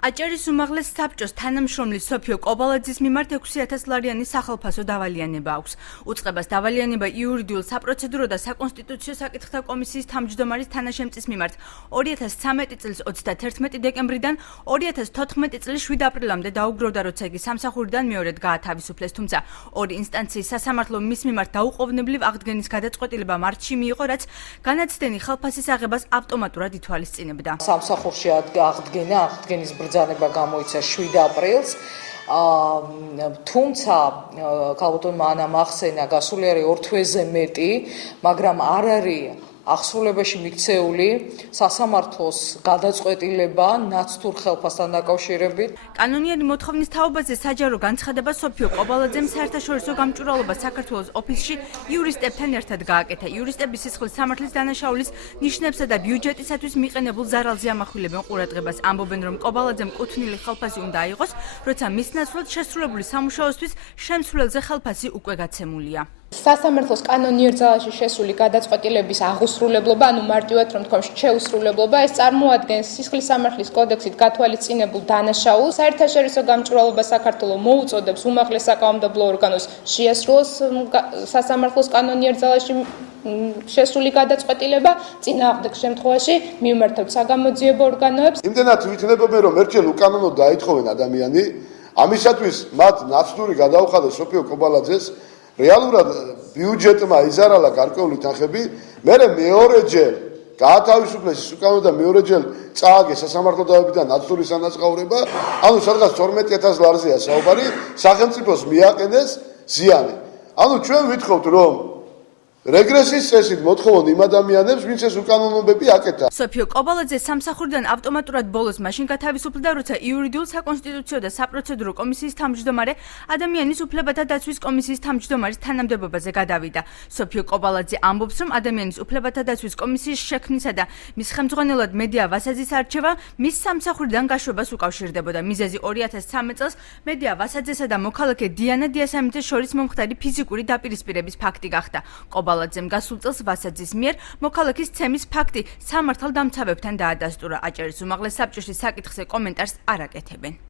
აჭარის უმაღლეს საბჭოს თანამშრომლის სოფიო კობალაძის მიმართ 6,000 ლარიანი სახელფასო დავალიანება აქვს. უწყებას დავალიანება იურიდიულ, საპროცედურო და საკონსტიტუციო საკითხთა კომისიის თავმჯდომარის თანაშემწის მიმართ 2013 წლის 31 დეკემბრიდან 2014 წლის 7 აპრილამდე დაუგროვდა, როცა იგი სამსახურიდან მეორედ გაათავისუფლეს, თუმცა ორი ინსტანციის სასამართლო მის მიმართ დაუყოვნებლივ აღდგენის გადაწყვეტილება მარტში მიიღო, რაც განაცდენი ხელფასის აღებას ავტომატურად ითვალისწინებდა. სამსახურში აღდგენის ბრძანება გამოიცა 7 აპრილს. თუმცა ქალბატონმა ანამ ახსენა გასული არის 2 თვეზე მეტი, მაგრამ არ არის აღსრულებაში მიქცეული სასამართლოს გადაწყვეტილება ნაცთურ ხელფასთან დაკავშირებით. კანონიერი მოთხოვნის თაობაზე საჯარო განცხადება სოფიო კობალაძემ საერთაშორისო გამჭვირვალობა საქართველოს ოფისში იურისტებთან ერთად გააკეთა. იურისტები სისხლის სამართლის დანაშაულის ნიშნებსა და ბიუჯეტისათვის მიყენებულ ზარალზე ამახვილებენ ყურადღებას. ამბობენ, რომ კობალაძემ კუთვნილი ხელფასი უნდა აიღოს, როცა მის ნაცვლად შესრულებული სამუშაოსთვის შემსრულელზე ხელფასი უკვე გაცემულია. სასამართლოს კანონიერ ძალაში შესული გადაწყვეტილების აღუსრულებლობა, ანუ მარტივად რომ თქვა შეუსრულებლობა, ეს წარმოადგენს სისხლის სამართლის კოდექსით გათვალისწინებულ დანაშაულს. საერთაშორისო გამჭვირვალობა საქართველოს მოუწოდებს უმაღლეს საკანონმდებლო ორგანოს შეასრულოს სასამართლოს კანონიერ ძალაში შესული გადაწყვეტილება, წინააღმდეგ შემთხვევაში მიმართავთ საგამოძიებო ორგანოებს. იმდენად ვითნებობენ, რომ ერთჯერ უკანონოდ დაითხოვენ ადამიანი, ამისათვის მათ ნაცვლური გადაუხადა სოფიო კობალაძეს. რეალურად ბიუჯეტმა იზარალა გარკვეული თანხები, მერე მეორეჯერ გაათავისუფლეს ის უკანონო და მეორეჯერ წააგეს სასამართლო დავებიდან ნაცვლური სანაცღაურება, ანუ სადღაც 12,000 ლარზეა საუბარი, სახელმწიფოს მიაყენეს ზიანი. ანუ ჩვენ ვითხოვთ, რომ რეგრესის წესით მოთხოვონ იმ ადამიანებს, ვინც ეს უკანონოებები აკეთა. სოფიო კობალაძე სამსახურიდან ავტომატურად ბოლოს მაშინ გათავისუფლდა, როცა იურიდიულ, საკონსტიტუციო და საპროცედურო კომისიის თავმჯდომარე ადამიანის უფლებათა დაცვის კომისიის თავმჯდომარის თანამდებობაზე გადავიდა. სოფიო კობალაძე ამბობს, რომ ადამიანის უფლებათა დაცვის კომისიის შექმნისა და მის ხელმძღვანელად მედია ვასაძის არჩევა მის სამსახურიდან გაშვებას უკავშირდებოდა. მიზეზი 2013 წელს მედია ვასაძესა და მოქალაქე დიანა დიასამიძეს შორის მომხდარი ფიზიკური დაპირისპირების ფაქტი გახდა. კობალაძემ გასულ წელს ვასაძის მიერ მოქალაქის ცემის ფაქტი სამართალდამცავებთან დაადასტურა. აჭარის უმაღლეს საბჭოში საკითხზე კომენტარს არ აკეთებენ.